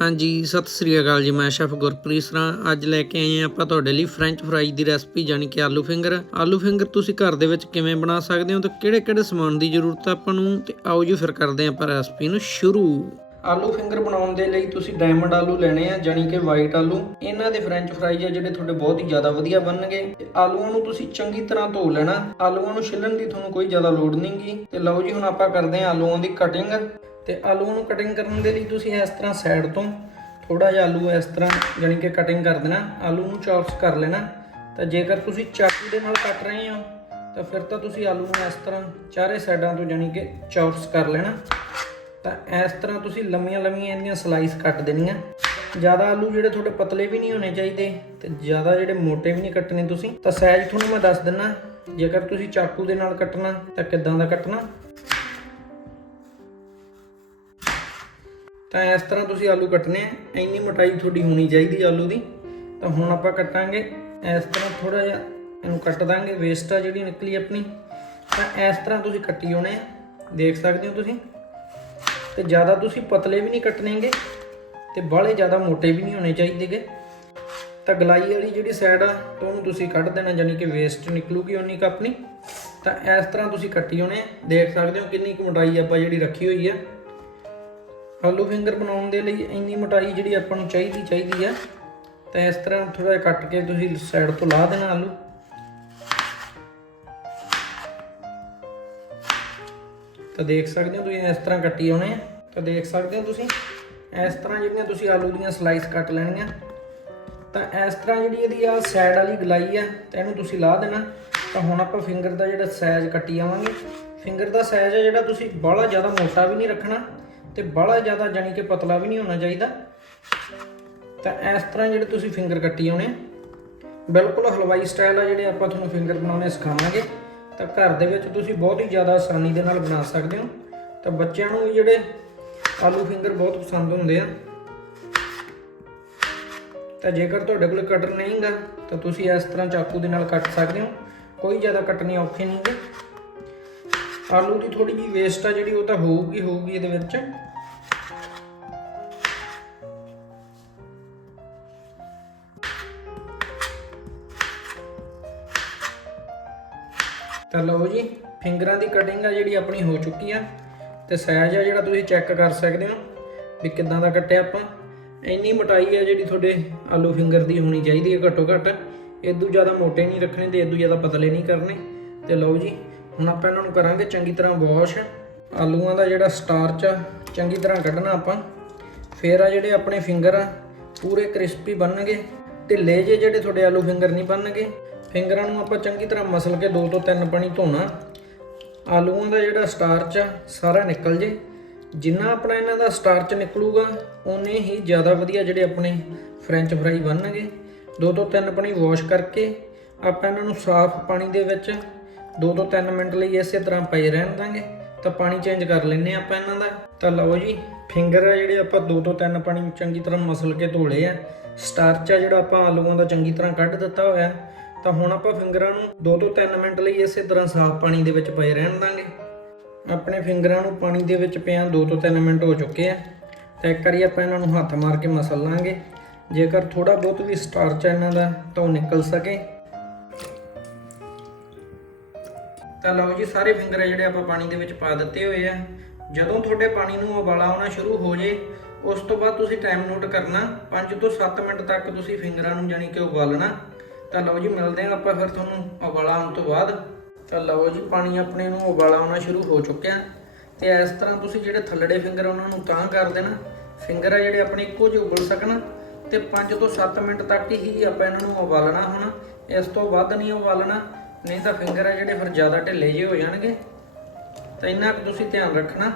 ਹਾਂਜੀ, ਸਤਿ ਸ੍ਰੀ ਅਕਾਲ ਜੀ, ਮੈਂ ਸ਼ੈਫ ਗੁਰਪ੍ਰੀਤ ਸਰਾਂ। ਅੱਜ ਲੈ ਕੇ ਆਏ ਹਾਂ ਆਪਾਂ ਤੁਹਾਡੇ ਲਈ ਫ੍ਰੈਂਚ ਫਰਾਈਜ਼ ਦੀ ਰੈਸਪੀ ਜਾਨੀ ਕਿ ਆਲੂ ਫਿੰਗਰ। ਆਲੂ ਫਿੰਗਰ ਤੁਸੀਂ ਘਰ ਦੇ ਵਿੱਚ ਕਿਵੇਂ ਬਣਾ ਸਕਦੇ ਹੋ ਤੇ ਕਿਹੜੇ-ਕਿਹੜੇ ਸਮਾਨ ਦੀ ਜ਼ਰੂਰਤ ਹੈ ਆਪਾਂ ਨੂੰ? ਤੇ ਆਓ ਜੀ, ਫਿਰ ਕਰਦੇ ਹਾਂ ਆਪਾਂ ਰੈਸਪੀ ਨੂੰ ਸ਼ੁਰੂ। ਆਲੂ ਫਿੰਗਰ ਬਣਾਉਣ ਦੇ ਲਈ ਤੁਸੀਂ ਡਾਇਮੰਡ ਆਲੂ ਲੈਣੇ ਆ ਜਾਨੀ ਕਿ ਵਾਈਟ ਆਲੂ। ਇਹਨਾਂ ਦੇ ਫ੍ਰੈਂਚ ਫਰਾਈਜ਼ ਆ ਜਿਹੜੇ ਤੁਹਾਡੇ ਬਹੁਤ ਹੀ ਜ਼ਿਆਦਾ ਵਧੀਆ ਬਣਨਗੇ। ਤੇ ਆਲੂਆਂ ਨੂੰ ਤੁਸੀਂ ਚੰਗੀ ਤਰ੍ਹਾਂ ਧੋ ਲੈਣਾ। ਆਲੂਆਂ ਨੂੰ ਛਿੱਲਣ ਦੀ ਤੁਹਾਨੂੰ ਕੋਈ ਜ਼ਿਆਦਾ ਲੋੜ ਨਹੀਂਗੀ। ਤੇ ਲਓ ਜੀ, ਹੁਣ ਆਪਾਂ ਕਰਦੇ ਹਾਂ ਆਲੂਆਂ ਦੀ ਕਟਿੰਗ ਤੇ ਆਲੂ ਨੂੰ ਕਟਿੰਗ ਕਰਨ ਦੇ ਲਈ ਤੁਸੀਂ ਇਸ ਤਰ੍ਹਾਂ ਸਾਈਡ ਤੋਂ ਥੋੜਾ ਜਿਹਾ ਆਲੂ ਇਸ ਤਰ੍ਹਾਂ ਜਾਨੀ ਕਿ ਕਟਿੰਗ ਕਰ ਦੇਣਾ, ਆਲੂ ਨੂੰ ਚੌਪਸ ਕਰ ਲੈਣਾ। ਤਾਂ ਜੇਕਰ ਤੁਸੀਂ ਚਾਕੂ ਦੇ ਨਾਲ ਕੱਟ ਰਹੇ ਹੋ, ਤਾਂ ਫਿਰ ਤਾਂ ਤੁਸੀਂ ਆਲੂ ਨੂੰ ਇਸ ਤਰ੍ਹਾਂ ਚਾਰੇ ਸਾਈਡਾਂ ਤੋਂ ਜਾਨੀ ਕਿ ਚੌਪਸ ਕਰ ਲੈਣਾ। ਤਾਂ ਇਸ ਤਰ੍ਹਾਂ ਤੁਸੀਂ ਲੰਮੀਆਂ ਲੰਮੀਆਂ ਇਹਦੀਆਂ ਸਲਾਈਸ ਕੱਟ ਦੇਣੀਆਂ। ਜ਼ਿਆਦਾ ਆਲੂ ਜਿਹੜੇ ਤੁਹਾਡੇ ਪਤਲੇ ਵੀ ਨਹੀਂ ਹੋਣੇ ਚਾਹੀਦੇ ਤੇ ਜ਼ਿਆਦਾ ਜਿਹੜੇ ਮੋਟੇ ਵੀ ਨਹੀਂ ਕੱਟਣੇ ਤੁਸੀਂ। ਤਾਂ ਸਾਈਜ਼ ਤੁਹਾਨੂੰ ਮੈਂ ਦੱਸ ਦਿੰਨਾ, ਜੇਕਰ ਤੁਸੀਂ ਚਾਕੂ ਦੇ ਨਾਲ ਕੱਟਣਾ, ਤਾਂ ਕਿੱਦਾਂ ਦਾ ਕੱਟਣਾ? ਤਾਂ ਇਸ ਤਰ੍ਹਾਂ ਤੁਸੀਂ ਆਲੂ ਕੱਟਨੇ ਆ, ਇੰਨੀ ਮੋਟਾਈ ਤੁਹਾਡੀ ਹੋਣੀ ਚਾਹੀਦੀ ਆਲੂ ਦੀ, ਤਾਂ ਹੁਣ ਆਪਾਂ ਕੱਟਾਂਗੇ। ਇਸ ਤਰ੍ਹਾਂ ਥੋੜਾ ਜਿਹਾ ਇਹਨੂੰ ਕੱਟ ਦਾਂਗੇ ਵੇਸਟ ਆ ਜਿਹੜੀ ਨਿਕਲੀ ਆਪਣੀ। ਤਾਂ ਇਸ ਤਰ੍ਹਾਂ ਤੁਸੀਂ ਕੱਟੀ ਹੋਣੇ ਆ, ਦੇਖ ਸਕਦੇ ਹੋ ਤੁਸੀਂ। ਤੇ ਜ਼ਿਆਦਾ ਤੁਸੀਂ ਪਤਲੇ ਵੀ ਨਹੀਂ ਕੱਟਣੇਗੇ ਤੇ ਬਾਹਲੇ ਜ਼ਿਆਦਾ ਮੋਟੇ ਵੀ ਨਹੀਂ ਹੋਣੇ ਚਾਹੀਦੇਗੇ ਤਾਂ ਗਲਾਈ ਵਾਲੀ ਜਿਹੜੀ ਸਾਈਡ ਆ, ਤਾਂ ਉਹਨੂੰ ਤੁਸੀਂ ਕੱਢ ਦੇਣਾ ਯਾਨੀ ਕਿ ਵੇਸਟ ਨਿਕਲੂਗੀ ਉਨੀ ਕੁ ਆਪਣੀ। ਤਾਂ ਇਸ ਤਰ੍ਹਾਂ ਤੁਸੀਂ ਕੱਟੀ ਹੋਣੇ ਆ, ਦੇਖ ਸਕਦੇ ਹੋ ਕਿੰਨੀ ਕੁ ਮੋਟਾਈ ਆਪਾਂ ਜਿਹੜੀ ਰੱਖੀ ਹੋਈ ਆ। ਆਲੂ ਫਿੰਗਰ ਬਣਾਉਣ ਦੇ ਲਈ ਇੰਨੀ ਮੋਟਾਈ ਜਿਹੜੀ ਆਪਾਂ ਨੂੰ ਚਾਹੀਦੀ ਚਾਹੀਦੀ ਆ ਤਾਂ ਇਸ ਤਰ੍ਹਾਂ ਥੋੜਾ ਜਿਹਾ ਕੱਟ ਕੇ ਤੁਸੀਂ ਸਾਈਡ ਤੋਂ ਲਾ ਦੇਣਾ ਆਲੂ। ਤਾਂ ਦੇਖ ਸਕਦੇ ਹੋ ਤੁਸੀਂ ਇਸ ਤਰ੍ਹਾਂ ਕੱਟੀ ਆਉਣੇ ਆ। ਤਾਂ ਦੇਖ ਸਕਦੇ ਹੋ ਤੁਸੀਂ, ਇਸ ਤਰ੍ਹਾਂ ਜਿਹੜੀਆਂ ਤੁਸੀਂ ਆਲੂ ਦੀਆਂ ਸਲਾਈਸ ਕੱਟ ਲੈਣੀਆਂ। ਤਾਂ ਇਸ ਤਰ੍ਹਾਂ ਜਿਹੜੀ ਇਹਦੀ ਆ ਸਾਈਡ ਵਾਲੀ ਗਲਾਈ ਆ, ਤਾਂ ਇਹਨੂੰ ਤੁਸੀਂ ਲਾ ਦੇਣਾ। ਤਾਂ ਹੁਣ ਆਪਾਂ ਫਿੰਗਰ ਦਾ ਜਿਹੜਾ ਸਾਈਜ਼ ਕੱਟੀ ਆਵਾਂਗੇ। ਫਿੰਗਰ ਦਾ ਸਾਈਜ਼ ਆ ਜਿਹੜਾ ਤੁਸੀਂ ਬਾਹਲਾ ਜ਼ਿਆਦਾ ਮੋਟਾ ਵੀ ਨਹੀਂ ਰੱਖਣਾ। ਤੇ ਬਾਹਲਾ ਜ਼ਿਆਦਾ ਜਾਨੀ ਕਿ ਪਤਲਾ ਵੀ ਨਹੀਂ ਹੋਣਾ ਚਾਹੀਦਾ। ਤਾਂ ਇਸ ਤਰ੍ਹਾਂ ਜਿਹੜੇ ਤੁਸੀਂ ਫਿੰਗਰ ਕੱਟੀ ਆਉਣੇ ਬਿਲਕੁਲ ਹਲਵਾਈ ਸਟਾਈਲ ਆ ਜਿਹੜੇ ਆਪਾਂ ਤੁਹਾਨੂੰ ਫਿੰਗਰ ਬਣਾਉਣੇ ਸਿਖਾਵਾਂਗੇ। ਤਾਂ ਘਰ ਦੇ ਵਿੱਚ ਤੁਸੀਂ ਬਹੁਤ ਹੀ ਜ਼ਿਆਦਾ ਆਸਾਨੀ ਦੇ ਨਾਲ ਬਣਾ ਸਕਦੇ ਹੋ। ਤਾਂ ਬੱਚਿਆਂ ਨੂੰ ਵੀ ਜਿਹੜੇ ਆਲੂ ਫਿੰਗਰ ਬਹੁਤ ਪਸੰਦ ਹੁੰਦੇ ਆ। ਤਾਂ ਜੇਕਰ ਤੁਹਾਡੇ ਕੋਲ ਕਟਰ ਨਹੀਂ ਨਹੀਂਗਾ, ਤਾਂ ਤੁਸੀਂ ਇਸ ਤਰ੍ਹਾਂ ਚਾਕੂ ਦੇ ਨਾਲ ਕੱਟ ਸਕਦੇ ਹੋ। ਕੋਈ ਜ਼ਿਆਦਾ ਕੱਟਣੀ ਔਖੀ ਨਹੀਂ ਹੈ ਆਲੂ ਦੀ ਥੋੜੀ ਜਿਹੀ ਵੇਸਟ ਆ ਜਿਹੜੀ ਉਹ ਤਾਂ ਹੋਊਗੀ ਹੋਊਗੀ ਇਹਦੇ ਵਿੱਚ। ਤਾਂ ਲਓ ਜੀ, ਫਿੰਗਰਾਂ ਦੀ ਕਟਿੰਗ ਆ ਜਿਹੜੀ ਆਪਣੀ ਹੋ ਚੁੱਕੀ ਆ। ਤੇ ਸਾਈਜ਼ ਆ ਜਿਹੜਾ ਤੁਸੀਂ ਚੈੱਕ ਕਰ ਸਕਦੇ ਹੋ ਵੀ ਕਿੱਦਾਂ ਦਾ ਕੱਟਿਆ ਆਪਾਂ। ਇੰਨੀ ਮੋਟਾਈ ਆ ਜਿਹੜੀ ਤੁਹਾਡੇ ਆਲੂ ਫਿੰਗਰ ਦੀ ਹੋਣੀ ਚਾਹੀਦੀ ਹੈ ਘੱਟੋ ਘੱਟ। ਇਦੋਂ ਜ਼ਿਆਦਾ ਮੋਟੇ ਨਹੀਂ ਰੱਖਣੇ ਤੇ ਇਦੋਂ ਜ਼ਿਆਦਾ ਪਤਲੇ ਨਹੀਂ ਕਰਨੇ। ਤੇ ਲਓ ਜੀ ਹੁਣ ਆਪਾਂ ਇਹਨਾਂ ਨੂੰ ਕਰਾਂਗੇ ਚੰਗੀ ਤਰ੍ਹਾਂ ਵਾਸ਼ ਆਲੂਆਂ ਦਾ ਜਿਹੜਾ ਸਟਾਰਚ ਆ, ਚੰਗੀ ਤਰ੍ਹਾਂ ਕੱਢਣਾ ਆਪਾਂ। ਫੇਰ ਆ ਜਿਹੜੇ ਆਪਣੇ ਫਿੰਗਰ ਆ, ਪੂਰੇ ਕ੍ਰਿਸਪੀ ਬਣਨਗੇ। ਢਿੱਲੇ ਜੇ ਜਿਹੜੇ ਤੁਹਾਡੇ ਆਲੂ ਫਿੰਗਰ ਨਹੀਂ ਬਣਨਗੇ। ਫਿੰਗਰਾਂ ਨੂੰ ਆਪਾਂ ਚੰਗੀ ਤਰ੍ਹਾਂ ਮਸਲ ਕੇ ਦੋ ਤੋਂ ਤਿੰਨ ਪਾਣੀ ਧੋਣਾ। ਆਲੂਆਂ ਦਾ ਜਿਹੜਾ ਸਟਾਰਚ ਆ, ਸਾਰਾ ਨਿਕਲ ਜੇ। ਜਿੰਨਾ ਆਪਣਾ ਇਹਨਾਂ ਦਾ ਸਟਾਰਚ ਨਿਕਲੂਗਾ ਉਨੇ ਹੀ ਜ਼ਿਆਦਾ ਵਧੀਆ ਜਿਹੜੇ ਆਪਣੇ ਫ੍ਰੈਂਚ ਫਰਾਈ ਬਣਨਗੇ। ਦੋ ਤੋਂ ਤਿੰਨ ਪਾਣੀ ਵਾਸ਼ ਕਰਕੇ ਆਪਾਂ ਇਹਨਾਂ ਨੂੰ ਸਾਫ਼ ਪਾਣੀ ਦੇ ਵਿੱਚ ਦੋ ਤੋਂ ਤਿੰਨ ਮਿੰਟ ਲਈ ਇਸੇ ਤਰ੍ਹਾਂ ਪਏ ਰਹਿਣ ਦਾਂਗੇ। ਤਾਂ ਪਾਣੀ ਚੇਂਜ ਕਰ ਲੈਨੇ ਆਪਾਂ ਇਹਨਾਂ ਦਾ। ਤਾਂ ਲਓ ਜੀ ਫਿੰਗਰ ਆ ਜਿਹੜੇ ਆਪਾਂ ਦੋ ਤੋਂ ਤਿੰਨ ਪਾਣੀ ਚੰਗੀ ਤਰ੍ਹਾਂ ਮਸਲ ਕੇ ਧੋਲੇ ਆ। ਸਟਾਰਚ ਆ ਜਿਹੜਾ ਆਪਾਂ ਆਲੂਆਂ ਦਾ ਚੰਗੀ ਤਰ੍ਹਾਂ ਕੱਢ ਦਿੱਤਾ ਹੋਇਆ। ਤਾਂ ਹੁਣ ਆਪਾਂ ਫਿੰਗਰਾਂ ਨੂੰ ਦੋ ਤੋਂ ਤਿੰਨ ਮਿੰਟ ਲਈ ਇਸੇ ਤਰ੍ਹਾਂ ਸਾਫ਼ ਪਾਣੀ ਦੇ ਵਿੱਚ ਪਏ ਰਹਿਣ ਦਾਂਗੇ। ਆਪਣੇ ਫਿੰਗਰਾਂ ਨੂੰ ਪਾਣੀ ਦੇ ਵਿੱਚ ਪਿਆ ਦੋ ਤੋਂ ਤਿੰਨ ਮਿੰਟ ਹੋ ਚੁੱਕੇ ਆ। ਤਾਂ ਇੱਕ ਵਾਰੀ ਆਪਾਂ ਇਹਨਾਂ ਨੂੰ ਹੱਥ ਮਾਰ ਕੇ ਮਸਲ ਲਾਂਗੇ। ਜੇਕਰ ਥੋੜਾ ਬਹੁਤ ਵੀ ਸਟਾਰਚ ਆ ਇਹਨਾਂ ਦਾ, ਤਾਂ ਉਹ ਨਿਕਲ ਸਕੇ। ਤਾਂ ਲਓ ਜੀ, ਸਾਰੇ ਫਿੰਗਰ ਆ ਜਿਹੜੇ ਆਪਾਂ ਪਾਣੀ ਦੇ ਵਿੱਚ ਪਾ ਦਿੱਤੇ ਹੋਏ ਆ। ਜਦੋਂ ਤੁਹਾਡੇ ਪਾਣੀ ਨੂੰ ਉਬਾਲਾ ਆਉਣਾ ਸ਼ੁਰੂ ਹੋ ਜੇ, ਉਸ ਤੋਂ ਬਾਅਦ ਤੁਸੀਂ ਟਾਈਮ ਨੋਟ ਕਰਨਾ 5 ਤੋਂ 7 ਮਿੰਟ ਤੱਕ ਤੁਸੀਂ ਫਿੰਗਰਾਂ ਨੂੰ ਜਾਨੀ ਕਿ ਉਬਾਲਣਾ। ਤਾਂ ਲਓ ਜੀ, ਮਿਲਦੇ ਹਾਂ ਆਪਾਂ ਫਿਰ ਤੁਹਾਨੂੰ ਉਬਾਲਾ ਆਉਣ ਤੋਂ ਬਾਅਦ। ਤਾਂ ਲਓ ਜੀ, ਪਾਣੀ ਆਪਣੇ ਨੂੰ ਉਬਾਲਾ ਆਉਣਾ ਸ਼ੁਰੂ ਹੋ ਚੁੱਕਿਆ। ਤੇ ਇਸ ਤਰ੍ਹਾਂ ਤੁਸੀਂ ਜਿਹੜੇ ਥੱਲੜੇ ਫਿੰਗਰ ਉਹਨਾਂ ਨੂੰ ਤਾਂ ਕਰ ਦੇਣਾ। ਫਿੰਗਰ ਆ ਜਿਹੜੇ ਆਪਣੇ ਇੱਕੋ ਜਿਹੇ ਉਬਲ ਸਕਣ। ਤੇ 5 ਤੋਂ 7 ਮਿੰਟ ਤੱਕ ਹੀ ਆਪਾਂ ਇਹਨਾਂ ਨੂੰ ਉਬਾਲਣਾ ਹੁਣ। ਇਸ ਤੋਂ ਵੱਧ ਨਹੀਂ ਉਬਾਲਣਾ। ਨਹੀਂ ਤਾਂ ਫਿੰਗਰ ਆ ਜਿਹੜੇ ਫਿਰ ਜ਼ਿਆਦਾ ਢਿੱਲੇ ਜਿਹੇ ਹੋ ਜਾਣਗੇ। ਤਾਂ ਇਹਨਾਂ ਕੁ ਤੁਸੀਂ ਧਿਆਨ ਰੱਖਣਾ।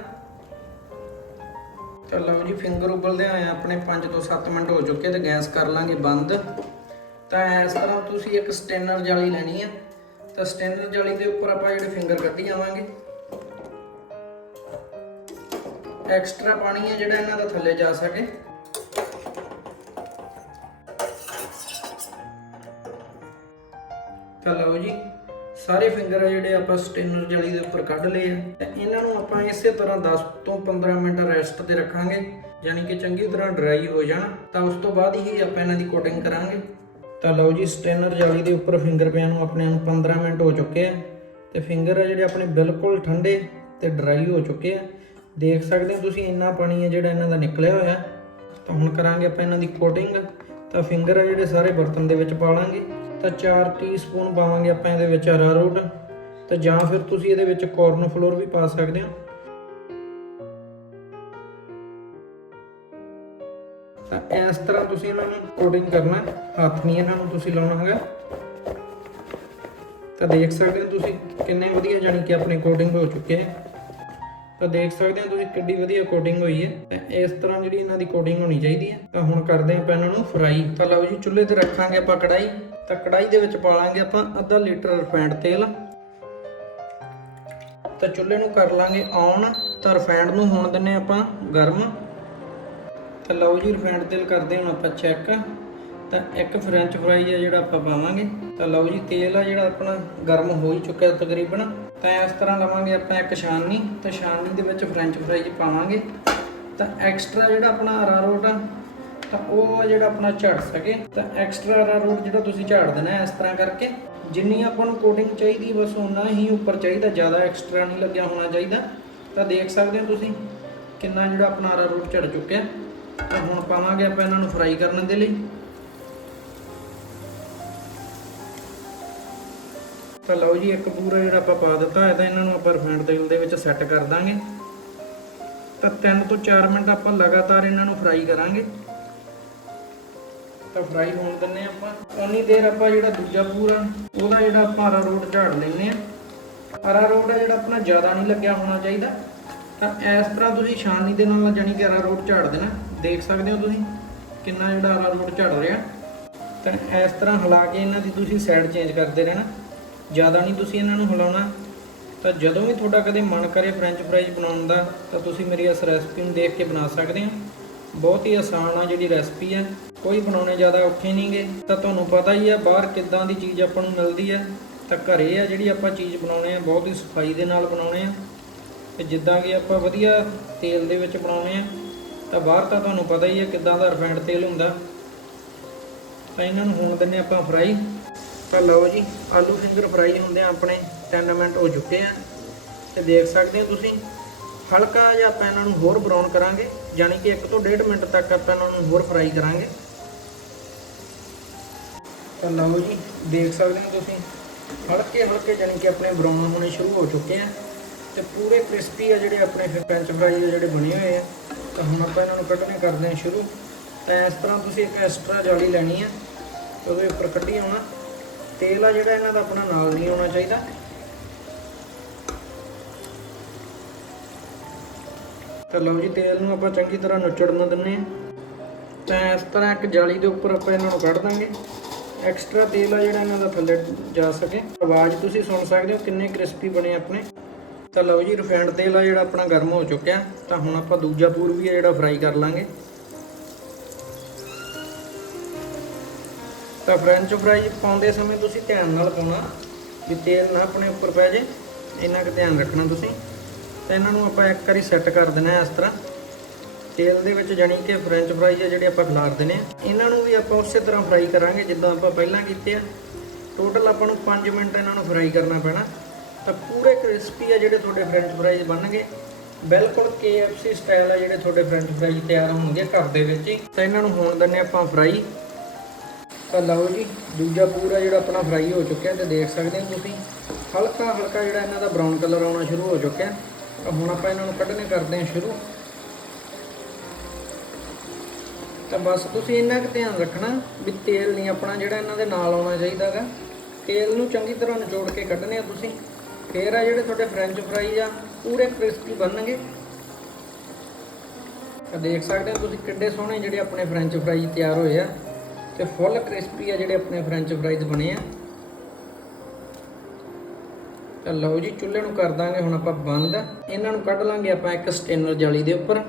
ਤਾਂ ਲਓ ਜੀ, ਫਿੰਗਰ ਉਬਲਦੇ ਆਏ ਆਪਣੇ 5 ਤੋਂ 7 ਮਿੰਟ ਹੋ ਚੁੱਕੇ ਤੇ ਗੈਸ ਕਰ ਲਾਂਗੇ ਬੰਦ। ਤਾਂ ਇਸ ਤਰ੍ਹਾਂ ਤੁਸੀਂ ਇੱਕ ਸਟੇਨਰ ਜਾਲੀ ਲੈਣੀ ਹੈ ਤਾਂ ਸਟੇਨਰ ਜਾਲੀ ਦੇ ਉੱਪਰ ਆਪਾਂ ਜਿਹੜੇ ਫਿੰਗਰ ਕੱਢੀ ਜਾਵਾਂਗੇ। ਐਕਸਟਰਾ ਪਾਣੀ ਹੈ ਜਿਹੜਾ ਇਹਨਾਂ ਦਾ ਥੱਲੇ ਜਾ ਸਕੇ। ਤਾਂ ਲਓ ਜੀ ਸਾਰੇ ਫਿੰਗਰ ਆ ਜਿਹੜੇ ਆਪਾਂ ਸਟੇਨਰ ਜਾਲੀ ਦੇ ਉੱਪਰ ਕੱਢ ਲਏ ਆ। ਤੇ ਇਹਨਾਂ ਨੂੰ ਆਪਾਂ ਇਸੇ ਤਰ੍ਹਾਂ 10 ਤੋਂ 15 ਮਿੰਟ ਰੈਸਟ ਤੇ ਰੱਖਾਂਗੇ। ਯਾਨੀ ਕਿ ਚੰਗੀ ਤਰ੍ਹਾਂ ਡਰਾਈ ਹੋ ਜਾਣ, ਤਾਂ ਉਸ ਤੋਂ ਬਾਅਦ ਹੀ ਆਪਾਂ ਇਹਨਾਂ ਦੀ ਕੋਟਿੰਗ ਕਰਾਂਗੇ। ਤਾਂ ਲਓ ਜੀ, ਸਟੇਨਰ ਜਾਲੀ ਦੇ ਉੱਪਰ ਫਿੰਗਰ ਪਿਆ ਨੂੰ ਆਪਣੇ ਨੂੰ 15 ਮਿੰਟ ਹੋ ਚੁੱਕੇ ਆ। ਤੇ ਫਿੰਗਰ ਆ ਜਿਹੜੇ ਆਪਣੇ ਬਿਲਕੁਲ ਠੰਡੇ ਤੇ ਡਰਾਈ ਹੋ ਚੁੱਕੇ ਆ। ਦੇਖ ਸਕਦੇ ਹੋ ਤੁਸੀਂ, ਇੰਨਾ ਪਾਣੀ ਹੈ ਜਿਹੜਾ ਇਹਨਾਂ ਦਾ ਨਿਕਲਿਆ ਹੋਇਆ। ਤਾਂ ਹੁਣ ਕਰਾਂਗੇ ਆਪਾਂ ਇਹਨਾਂ ਦੀ ਕੋਟਿੰਗ। ਤਾਂ ਫਿੰਗਰ ਆ ਜਿਹੜੇ ਸਾਰੇ ਬਰਤਨ ਦੇ ਵਿੱਚ ਪਾ ਲਾਂਗੇ। ਤਾਂ 4 ਟੀਸਪੂਨ ਪਾਵਾਂਗੇ ਆਪਾਂ ਇਹਦੇ ਵਿੱਚ ਅਰਾਰੋਟ ਤੇ ਜਾਂ ਫਿਰ ਤੁਸੀਂ ਇਹਦੇ ਵਿੱਚ ਕੋਰਨ ਫਲੋਰ ਵੀ ਪਾ ਸਕਦੇ ਹੋ। ਤਾਂ ਇਸ ਤਰ੍ਹਾਂ ਤੁਸੀਂ ਇਹਨਾਂ ਨੂੰ ਕੋਟਿੰਗ ਕਰਨਾ ਹੱਥ ਨਹੀਂ ਇਹਨਾਂ ਨੂੰ ਤੁਸੀਂ ਲਾਉਣਾ ਹੈਗਾ। ਤਾਂ ਦੇਖ ਸਕਦੇ ਹੋ ਤੁਸੀਂ ਕਿੰਨੇ ਵਧੀਆ ਜਾਨੀ ਕਿ ਆਪਣੇ ਕੋਟਿੰਗ ਹੋ ਚੁੱਕੇ ਹੈ ਤਾਂ ਦੇਖ ਸਕਦੇ ਹੋ ਤੁਸੀਂ ਕਿੰਨੀ ਵਧੀਆ ਕੋਟਿੰਗ ਹੋਈ ਹੈ। ਤੇ ਇਸ ਤਰ੍ਹਾਂ ਜਿਹੜੀ ਇਹਨਾਂ ਦੀ ਕੋਟਿੰਗ ਹੋਣੀ ਚਾਹੀਦੀ ਹੈ। ਤਾਂ ਹੁਣ ਕਰਦੇ ਆਪਾਂ ਇਹਨਾਂ ਨੂੰ ਫਰਾਈ ਤਾਂ ਲਓ ਜੀ, ਚੁੱਲ੍ਹੇ ਤੇ ਰੱਖਾਂਗੇ ਆਪਾਂ ਕੜਾਈ ਤਾਂ ਕੜਾਈ ਦੇ ਵਿੱਚ ਪਾ ਲਾਂਗੇ ਆਪਾਂ ਅੱਧਾ ਲੀਟਰ ਰਿਫਾਈਂਡ ਤੇਲ। ਤਾਂ ਚੁੱਲ੍ਹੇ ਨੂੰ ਕਰ ਲਾਂਗੇ ਔਨ ਤਾਂ ਰਿਫਾਈਂਡ ਨੂੰ ਹੋਣ ਦਿੰਨੇ ਆਪਾਂ ਗਰਮ। ਤਾਂ ਲਓ ਜੀ ਰਿਫਾਈਂਡ ਤੇਲ ਕਰਦੇ ਹੁਣ ਆਪਾਂ ਚੈੱਕ ਤਾਂ ਇੱਕ ਫ੍ਰੈਂਚ ਫਰਾਈ ਆ ਜਿਹੜਾ ਆਪਾਂ ਪਾਵਾਂਗੇ। ਤਾਂ ਲਓ ਜੀ, ਤੇਲ ਆ ਜਿਹੜਾ ਆਪਣਾ ਗਰਮ ਹੋ ਹੀ ਚੁੱਕਿਆ ਤਕਰੀਬਨ। ਤਾਂ ਇਸ ਤਰ੍ਹਾਂ ਲਵਾਂਗੇ ਆਪਾਂ ਇੱਕ ਛਾਨਣੀ। ਤਾਂ ਛਾਨਣੀ ਦੇ ਵਿੱਚ ਫ੍ਰੈਂਚ ਫਰਾਈ ਪਾਵਾਂਗੇ। ਤਾਂ ਐਕਸਟਰਾ ਜਿਹੜਾ ਆਪਣਾ ਅਰਾਰੋਟ ਆ ਤਾਂ ਉਹ ਜਿਹੜਾ ਆਪਣਾ ਝੜ ਸਕੇ। ਤਾਂ ਐਕਸਟਰਾ ਅਰਾਰੋਟ ਜਿਹੜਾ ਤੁਸੀਂ ਝਾੜ ਦੇਣਾ ਇਸ ਤਰ੍ਹਾਂ ਕਰਕੇ, ਜਿੰਨੀ ਆਪਾਂ ਨੂੰ ਕੋਟਿੰਗ ਚਾਹੀਦੀ, ਬਸ ਉਨਾ ਹੀ ਉੱਪਰ ਚਾਹੀਦਾ, ਜ਼ਿਆਦਾ ਐਕਸਟਰਾ ਨਹੀਂ ਲੱਗਿਆ ਹੋਣਾ ਚਾਹੀਦਾ। ਤਾਂ ਦੇਖ ਸਕਦੇ ਹੋ ਤੁਸੀਂ ਕਿੰਨਾ ਜਿਹੜਾ ਆਪਣਾ ਅਰਾਰੋਟ ਝੜ ਚੁੱਕਿਆ। ਤਾਂ ਹੁਣ ਪਾਵਾਂਗੇ ਆਪਾਂ ਇਹਨਾਂ ਨੂੰ ਫਰਾਈ ਕਰਨ ਦੇ ਲਈ। ਤਾਂ ਲਓ ਜੀ, ਇੱਕ ਪੂਰਾ ਜਿਹੜਾ ਆਪਾਂ ਪਾ ਦਿੱਤਾ ਹੈ, ਤਾਂ ਇਹਨਾਂ ਨੂੰ ਆਪਾਂ ਰਿਫਾਈਂਡ ਤੇਲ ਦੇ ਵਿੱਚ ਸੈੱਟ ਕਰ ਦਾਂਗੇ। ਤਾਂ 3 ਤੋਂ 4 ਮਿੰਟ ਆਪਾਂ ਲਗਾਤਾਰ ਇਹਨਾਂ ਨੂੰ ਫਰਾਈ ਕਰਾਂਗੇ। ਤਾਂ ਫਰਾਈ ਹੋਣ ਦਿੰਨੇ ਆਪਾਂ। ਉਨੀ ਦੇਰ ਆਪਾਂ ਜਿਹੜਾ ਦੂਜਾ ਪੂਰਾ, ਉਹਦਾ ਜਿਹੜਾ ਆਪਾਂ ਅਰਾਰੋਟ ਝਾੜ ਲੈਨੇ ਆ ਅਰਾਰੋਟ ਆ ਜਿਹੜਾ ਆਪਣਾ ਜ਼ਿਆਦਾ ਨਹੀਂ ਲੱਗਿਆ ਹੋਣਾ ਚਾਹੀਦਾ। ਤਾਂ ਇਸ ਤਰ੍ਹਾਂ ਤੁਸੀਂ ਛਾਨਣੀ ਦੇ ਨਾਲ ਜਾਨੀ ਕਿ ਅਰਾਰੋਟ ਝਾੜ ਦੇਣਾ। ਦੇਖ ਸਕਦੇ ਹੋ ਤੁਸੀਂ ਕਿੰਨਾ ਜਿਹੜਾ ਅਰਾਰੋਟ ਝਾੜ ਰਿਹਾ। ਤਾਂ ਇਸ ਤਰ੍ਹਾਂ ਹਿਲਾ ਕੇ ਇਹਨਾਂ ਦੀ ਤੁਸੀਂ ਸਾਈਡ ਚੇਂਜ ਕਰਦੇ ਰਹਿਣਾ। ਜ਼ਿਆਦਾ ਨਹੀਂ ਤੁਸੀਂ ਇਹਨਾਂ ਨੂੰ ਹਿਲਾਉਣਾ। ਤਾਂ ਜਦੋਂ ਵੀ ਤੁਹਾਡਾ ਕਦੇ ਮਨ ਕਰੇ ਫ੍ਰੈਂਚ ਫਰਾਈਜ਼ ਬਣਾਉਣ ਦਾ, ਤਾਂ ਤੁਸੀਂ ਮੇਰੀ ਇਸ ਰੈਸਪੀ ਨੂੰ ਦੇਖ ਕੇ ਬਣਾ ਸਕਦੇ ਹੋ। ਬਹੁਤ ਹੀ ਆਸਾਨ ਆ ਜਿਹੜੀ ਰੈਸਪੀ ਹੈ ਕੋਈ ਬਣਾਉਣੇ ਜ਼ਿਆਦਾ ਔਖੇ ਨਹੀਂਗੇ ਤਾਂ ਤੁਹਾਨੂੰ ਪਤਾ ਹੀ ਆ ਬਾਹਰ ਕਿੱਦਾਂ ਦੀ ਚੀਜ਼ ਆਪਾਂ ਨੂੰ ਮਿਲਦੀ ਹੈ ਤਾਂ ਘਰੇ ਆ ਜਿਹੜੀ ਆਪਾਂ ਚੀਜ਼ ਬਣਾਉਣੇ ਆ, ਬਹੁਤ ਹੀ ਸਫ਼ਾਈ ਦੇ ਨਾਲ ਬਣਾਉਣੇ ਆ। ਤੇ ਜਿੱਦਾਂ ਕਿ ਆਪਾਂ ਵਧੀਆ ਤੇਲ ਦੇ ਵਿੱਚ ਬਣਾਉਣੇ ਆ। ਤਾਂ ਬਾਹਰ ਤਾਂ ਤੁਹਾਨੂੰ ਪਤਾ ਹੀ ਹੈ ਕਿੱਦਾਂ ਦਾ ਰਿਫਾਈਂਡ ਤੇਲ ਹੁੰਦਾ। ਤਾਂ ਇਹਨਾਂ ਨੂੰ ਹੁਣ ਦਿੰਨੇ ਆਪਾਂ ਫਰਾਈ ਤਾਂ ਲਓ ਜੀ, ਆਲੂ ਫਿੰਗਰ ਫਰਾਈ ਹੁੰਦੇ ਆ ਆਪਣੇ। 3 ਮਿੰਟ ਹੋ ਚੁੱਕੇ ਆ। ਤੇ ਦੇਖ ਸਕਦੇ ਹੋ ਤੁਸੀਂ, ਹਲਕਾ ਜਿਹਾ ਆਪਾਂ ਇਹਨਾਂ ਨੂੰ ਹੋਰ ਬਰਾਊਨ ਕਰਾਂਗੇ। ਯਾਨੀ ਕਿ 1 ਤੋਂ 1.5 ਮਿੰਟ ਤੱਕ ਆਪਾਂ ਇਹਨਾਂ ਨੂੰ ਹੋਰ ਫਰਾਈ ਕਰਾਂਗੇ। ਤਾਂ ਲਓ ਜੀ, ਦੇਖ ਸਕਦੇ ਹੋ ਤੁਸੀਂ, ਹਲਕੇ ਹਲਕੇ ਯਾਨੀ ਕਿ ਆਪਣੇ ਬਰਾਊਨ ਹੋਣੇ ਸ਼ੁਰੂ ਹੋ ਚੁੱਕੇ ਆ ਤੇ ਪੂਰੇ ਕ੍ਰਿਸਪੀ ਆ ਜਿਹੜੇ ਆਪਣੇ ਫ੍ਰੈਂਚ ਫਰਾਈ ਆ ਜਿਹੜੇ ਬਣੇ ਹੋਏ ਆ। ਤਾਂ ਹੁਣ ਆਪਾਂ ਇਹਨਾਂ ਨੂੰ ਕੱਢਣੇ ਕਰਦੇ ਹਾਂ ਸ਼ੁਰੂ। ਤਾਂ ਇਸ ਤਰ੍ਹਾਂ ਤੁਸੀਂ ਇੱਕ ਐਕਸਟਰਾ ਜਾਲੀ ਲੈਣੀ ਆ, ਉਹਦੇ ਉੱਪਰ ਕੱਢੀ ਆਉਣਾ ਤੇਲ ਆ ਜਿਹੜਾ ਇਹਨਾਂ ਦਾ ਆਪਣਾ ਨਾਲ ਨਹੀਂ ਆਉਣਾ ਚਾਹੀਦਾ। ਤਾਂ ਲਓ ਜੀ, ਤੇਲ ਨੂੰ ਆਪਾਂ ਚੰਗੀ ਤਰ੍ਹਾਂ ਨੁਚੜਨ ਦਿੰਨੇ ਆ ਤਾਂ ਇਸ ਤਰ੍ਹਾਂ ਇੱਕ ਜਾਲੀ ਦੇ ਉੱਪਰ ਆਪਾਂ ਇਹਨਾਂ ਨੂੰ ਕੱਢ ਦਾਂਗੇ। ਐਕਸਟਰਾ ਤੇਲ ਆ ਜਿਹੜਾ ਇਹਨਾਂ ਦਾ ਥੱਲੇ ਜਾ ਸਕੇ। ਆਵਾਜ਼ ਤੁਸੀਂ ਸੁਣ ਸਕਦੇ ਹੋ, ਕਿੰਨੇ ਕ੍ਰਿਸਪੀ ਬਣੇ ਆਪਣੇ। ਤਾਂ ਲਓ ਜੀ ਰਿਫਾਈਂਡ ਤੇਲ ਆ ਜਿਹੜਾ ਆਪਣਾ ਗਰਮ ਹੋ ਚੁੱਕਿਆ। ਤਾਂ ਹੁਣ ਆਪਾਂ ਦੂਜਾ ਪੂਰ ਵੀ ਆ ਜਿਹੜਾ ਫਰਾਈ ਕਰ ਲਾਂਗੇ। ਤਾਂ ਫ੍ਰੈਂਚ ਫਰਾਈ ਪਾਉਂਦੇ ਸਮੇਂ ਤੁਸੀਂ ਧਿਆਨ ਨਾਲ ਪਾਉਣਾ, ਵੀ ਤੇਲ ਨਾ ਆਪਣੇ ਉੱਪਰ ਪੈ ਜੇ। ਇੰਨਾ ਕੁ ਧਿਆਨ ਰੱਖਣਾ ਤੁਸੀਂ। ਤਾਂ ਇਹਨਾਂ ਨੂੰ ਆਪਾਂ ਇੱਕ ਵਾਰੀ ਸੈੱਟ ਕਰ ਦੇਣਾ ਹੈ ਇਸ ਤਰ੍ਹਾਂ। ਤੇਲ ਦੇ ਵਿੱਚ ਜਾਨੀ ਕਿ ਫ੍ਰੈਂਚ ਫਰਾਈਜ਼ ਆ ਜਿਹੜੇ ਆਪਾਂ ਖਿਲਾਰ ਦੇਣੇ ਆ ਇਹਨਾਂ ਨੂੰ ਵੀ ਆਪਾਂ ਉਸੇ ਤਰ੍ਹਾਂ ਫਰਾਈ ਕਰਾਂਗੇ ਜਿੱਦਾਂ ਆਪਾਂ ਪਹਿਲਾਂ ਕੀਤੇ ਆ। ਟੋਟਲ ਆਪਾਂ ਨੂੰ 5 ਮਿੰਟ ਇਹਨਾਂ ਨੂੰ ਫਰਾਈ ਕਰਨਾ ਪੈਣਾ। ਤਾਂ ਪੂਰੇ ਕ੍ਰਿਸਪੀ ਆ ਜਿਹੜੇ ਤੁਹਾਡੇ ਫ੍ਰੈਂਚ ਫਰਾਈਜ਼ ਬਣਨਗੇ। ਬਿਲਕੁਲ KFC ਸਟਾਈਲ ਆ ਜਿਹੜੇ ਤੁਹਾਡੇ ਫ੍ਰੈਂਚ ਫਰਾਈਜ਼ ਤਿਆਰ ਹੋਣਗੇ ਘਰ ਦੇ ਵਿੱਚ ਹੀ। ਤਾਂ ਇਹਨਾਂ ਨੂੰ ਹੋਣ ਦਿੰਨੇ ਆਪਾਂ ਫਰਾਈ ਤਾਂ ਲਓ ਜੀ, ਦੂਜਾ ਪੂਰਾ ਜਿਹੜਾ ਆਪਣਾ ਫਰਾਈ ਹੋ ਚੁੱਕਿਆ ਤੇ ਦੇਖ ਸਕਦੇ ਹੋ ਤੁਸੀਂ। ਹਲਕਾ ਹਲਕਾ ਜਿਹੜਾ ਇਹਨਾਂ ਦਾ ਬਰਾਊਨ ਕਲਰ ਆਉਣਾ ਸ਼ੁਰੂ ਹੋ ਚੁੱਕਿਆ। ਹੁਣ ਆਪਾਂ ਇਹਨਾਂ ਨੂੰ ਕੱਢਣੇ ਕਰਦੇ ਹਾਂ ਸ਼ੁਰੂ। ਤਾਂ ਬਸ ਤੁਸੀਂ ਇੰਨਾ ਕੁ ਧਿਆਨ ਰੱਖਣਾ ਵੀ ਤੇਲ ਨਹੀਂ ਆਪਣਾ ਜਿਹੜਾ ਇਹਨਾਂ ਦੇ ਨਾਲ ਆਉਣਾ ਚਾਹੀਦਾਗਾ। ਤੇਲ ਨੂੰ ਚੰਗੀ ਤਰ੍ਹਾਂ ਨਿਚੋੜ ਕੇ ਕੱਢਣੇ ਆ ਤੁਸੀਂ। ਫੇਰ ਆ ਜਿਹੜੇ ਤੁਹਾਡੇ ਫ੍ਰੈਂਚ ਫਰਾਈਜ਼ ਆ, ਪੂਰੇ ਕ੍ਰਿਸਪੀ ਬਣਨਗੇ। ਤਾਂ ਦੇਖ ਸਕਦੇ ਹੋ ਤੁਸੀਂ ਕਿੰਨੇ ਸੋਹਣੇ ਜਿਹੜੇ ਆਪਣੇ ਫ੍ਰੈਂਚ ਫਰਾਈਜ਼ ਤਿਆਰ ਹੋਏ ਆ। ਤੇ ਫੁੱਲ ਕ੍ਰਿਸਪੀ ਆ ਜਿਹੜੇ ਆਪਣੇ ਫ੍ਰੈਂਚ ਫਰਾਈਜ਼ ਬਣੇ ਆ। ਤਾਂ ਲਓ ਜੀ, ਚੁੱਲ੍ਹੇ ਨੂੰ ਕਰ ਦਾਂਗੇ, ਹੁਣ ਆਪਾਂ ਬੰਦ। ਇਹਨਾਂ ਨੂੰ ਕੱਢ ਲਾਂਗੇ ਆਪਾਂ ਇੱਕ ਸਟੇਨਰ ਜਾਲੀ ਦੇ ਉੱਪਰ।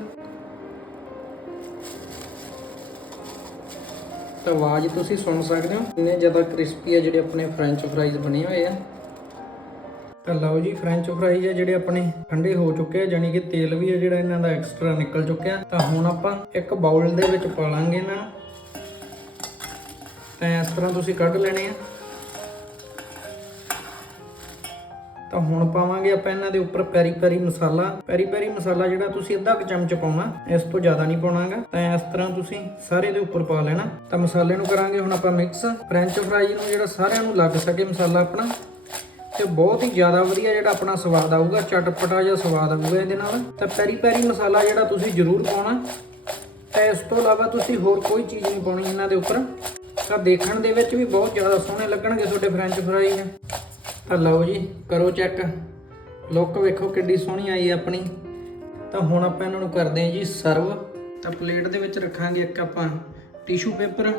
ਤਾਂ ਆਵਾਜ਼ ਤੁਸੀਂ ਸੁਣ ਸਕਦੇ ਹੋ। ਕਿੰਨੇ ਜ਼ਿਆਦਾ ਕ੍ਰਿਸਪੀ ਆ ਜਿਹੜੇ ਆਪਣੇ ਫ੍ਰੈਂਚ ਫਰਾਈਜ਼ ਬਣੇ ਹੋਏ ਆ। ਤਾਂ ਲਓ ਜੀ ਫ੍ਰੈਂਚ ਫਰਾਈਜ਼ ਆ ਜਿਹੜੇ ਆਪਣੇ ਠੰਡੇ ਹੋ ਚੁੱਕੇ ਆ ਜਾਨੀ ਕਿ ਤੇਲ ਵੀ ਆ ਜਿਹੜਾ ਇਹਨਾਂ ਦਾ ਐਕਸਟਰਾ ਨਿਕਲ ਚੁੱਕਿਆ। ਤਾਂ ਹੁਣ ਆਪਾਂ ਇੱਕ ਬਾਉਲ ਦੇ ਵਿੱਚ ਪਾ ਲਾਂਗੇ ਇਹਨਾਂ ਨੂੰ। ਤਾਂ ਇਸ ਤਰ੍ਹਾਂ ਤੁਸੀਂ ਕੱਢ ਲੈਣੇ ਆ। ਤਾਂ ਹੁਣ ਪਾਵਾਂਗੇ ਆਪਾਂ ਇਹਨਾਂ ਦੇ ਉੱਪਰ ਪੈਰੀ ਪੈਰੀ ਮਸਾਲਾ। ਪੈਰੀ ਪੈਰੀ ਮਸਾਲਾ ਜਿਹੜਾ ਤੁਸੀਂ ਅੱਧਾ ਕੁ ਚਮਚ ਪਾਉਣਾ, ਇਸ ਤੋਂ ਜ਼ਿਆਦਾ ਨਹੀਂ ਪਾਉਣਾਗਾ। ਤਾਂ ਇਸ ਤਰ੍ਹਾਂ ਤੁਸੀਂ ਸਾਰੇ ਦੇ ਉੱਪਰ ਪਾ ਲੈਣਾ। ਤਾਂ ਮਸਾਲੇ ਨੂੰ ਕਰਾਂਗੇ ਹੁਣ ਆਪਾਂ ਮਿਕਸ ਫ੍ਰੈਂਚ ਫਰਾਈਜ਼ ਨੂੰ ਜਿਹੜਾ ਸਾਰਿਆਂ ਨੂੰ ਲੱਗ ਸਕੇ ਮਸਾਲਾ ਆਪਣਾ। ਤੇ ਬਹੁਤ ਹੀ ਜ਼ਿਆਦਾ ਵਧੀਆ ਜਿਹੜਾ ਆਪਣਾ ਸਵਾਦ ਆਊਗਾ, ਚਟਪਟਾ ਜਿਹਾ ਸਵਾਦ ਆਊਗਾ ਇਹਦੇ ਨਾਲ। ਤਾਂ ਪੈਰੀ ਪੈਰੀ ਮਸਾਲਾ ਜਿਹੜਾ ਤੁਸੀਂ ਜ਼ਰੂਰ ਪਾਉਣਾ। ਤਾਂ ਇਸ ਤੋਂ ਇਲਾਵਾ ਤੁਸੀਂ ਹੋਰ ਕੋਈ ਚੀਜ਼ ਨਹੀਂ ਪਾਉਣੀ ਇਹਨਾਂ ਦੇ ਉੱਪਰ। ਤਾਂ ਦੇਖਣ ਦੇ ਵਿੱਚ ਵੀ ਬਹੁਤ ਜ਼ਿਆਦਾ ਸੋਹਣੇ ਲੱਗਣਗੇ ਤੁਹਾਡੇ ਫ੍ਰੈਂਚ ਫਰਾਈਜ਼ ਤਾਂ ਲਓ ਜੀ, ਕਰੋ ਚੈੱਕ ਲੁੱਕ ਵੇਖੋ ਕਿੱਡੀ ਸੋਹਣੀ ਆਈ ਆਪਣੀ। ਤਾਂ ਹੁਣ ਆਪਾਂ ਇਹਨਾਂ ਨੂੰ ਕਰਦੇ ਹਾਂ ਜੀ ਸਰਵ ਤਾਂ ਪਲੇਟ ਦੇ ਵਿੱਚ ਰੱਖਾਂਗੇ ਇੱਕ ਆਪਾਂ ਟਿਸ਼ੂ ਪੇਪਰ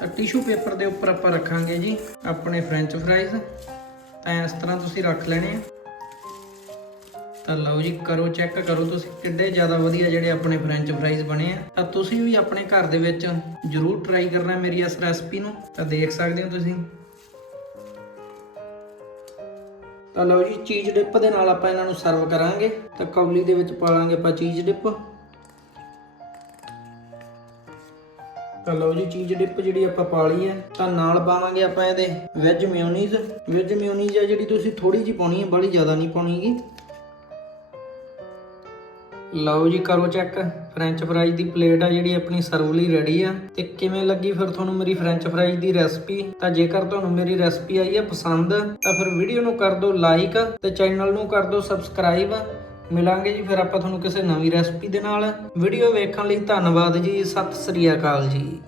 ਤਾਂ ਟਿਸ਼ੂ ਪੇਪਰ ਦੇ ਉੱਪਰ ਆਪਾਂ ਰੱਖਾਂਗੇ ਜੀ ਆਪਣੇ ਫ੍ਰੈਂਚ ਫਰਾਈਜ਼ ਤਾਂ ਇਸ ਤਰ੍ਹਾਂ ਤੁਸੀਂ ਰੱਖ ਲੈਣੇ ਆ। ਤਾਂ ਲਓ ਜੀ, ਕਰੋ ਚੈੱਕ ਕਰੋ ਤੁਸੀਂ ਕਿੱਡੇ ਜ਼ਿਆਦਾ ਵਧੀਆ ਜਿਹੜੇ ਆਪਣੇ ਫ੍ਰੈਂਚ ਫਰਾਈਜ਼ ਬਣੇ ਆ। ਤਾਂ ਤੁਸੀਂ ਵੀ ਆਪਣੇ ਘਰ ਦੇ ਵਿੱਚ ਜਰੂਰ ਟਰਾਈ ਕਰਨਾ ਮੇਰੀ ਇਸ ਰੈਸਪੀ ਨੂੰ। ਤਾਂ ਦੇਖ ਸਕਦੇ ਹੋ ਤੁਸੀਂ। ਤਾਂ ਲਓ ਜੀ, ਚੀਜ਼ ਡਿਪ ਦੇ ਨਾਲ ਆਪਾਂ ਇਹਨਾਂ ਨੂੰ ਸਰਵ ਕਰਾਂਗੇ। ਤਾਂ ਕੌਲੀ ਦੇ ਵਿੱਚ ਪਾ ਲਾਂਗੇ ਆਪਾਂ ਚੀਜ਼ ਡਿਪ। ਤਾਂ ਲਓ ਜੀ, ਚੀਜ਼ ਡਿਪ ਜਿਹੜੀ ਆਪਾਂ ਪਾ ਲਈ ਹੈ, ਤਾਂ ਨਾਲ ਪਾਵਾਂਗੇ ਆਪਾਂ ਇਹਦੇ ਵੈਜ ਮਿਓਨੀਜ਼ ਵੈਜ ਮਿਓਨੀਜ਼ ਹੈ ਜਿਹੜੀ ਤੁਸੀਂ ਥੋੜੀ ਜਿਹੀ ਪਾਉਣੀ ਹੈ ਬੜੀ ਜ਼ਿਆਦਾ ਨਹੀਂ ਪਾਉਣੀਗੀ ਲਓ ਜੀ, ਕਰੋ ਚੈੱਕ ਫ੍ਰੈਂਚ ਫਰਾਈਜ਼ ਦੀ ਪਲੇਟ ਆ ਜਿਹੜੀ ਆਪਣੀ ਸਰਵ ਲਈ ਰੈਡੀ ਆ। ਤੇ ਕਿਵੇਂ ਲੱਗੀ ਫਿਰ ਤੁਹਾਨੂੰ ਮੇਰੀ ਫ੍ਰੈਂਚ ਫਰਾਈਜ਼ ਦੀ ਰੈਸਪੀ ਤਾਂ ਜੇਕਰ ਤੁਹਾਨੂੰ ਮੇਰੀ ਰੈਸਪੀ ਆਈ ਹੈ ਪਸੰਦ, ਤਾਂ ਫਿਰ ਵੀਡੀਓ ਨੂੰ ਕਰ ਦਿਓ ਲਾਈਕ ਤੇ ਚੈਨਲ ਨੂੰ ਕਰ ਦਿਓ ਸਬਸਕ੍ਰਾਈਬ ਮਿਲਾਂਗੇ ਜੀ ਫਿਰ ਆਪਾਂ ਤੁਹਾਨੂੰ ਕਿਸੇ ਨਵੀਂ ਰੈਸਪੀ ਦੇ ਨਾਲ। ਵੀਡੀਓ ਵੇਖਣ ਲਈ ਧੰਨਵਾਦ ਜੀ, ਸਤਿ ਸ੍ਰੀ ਅਕਾਲ ਜੀ।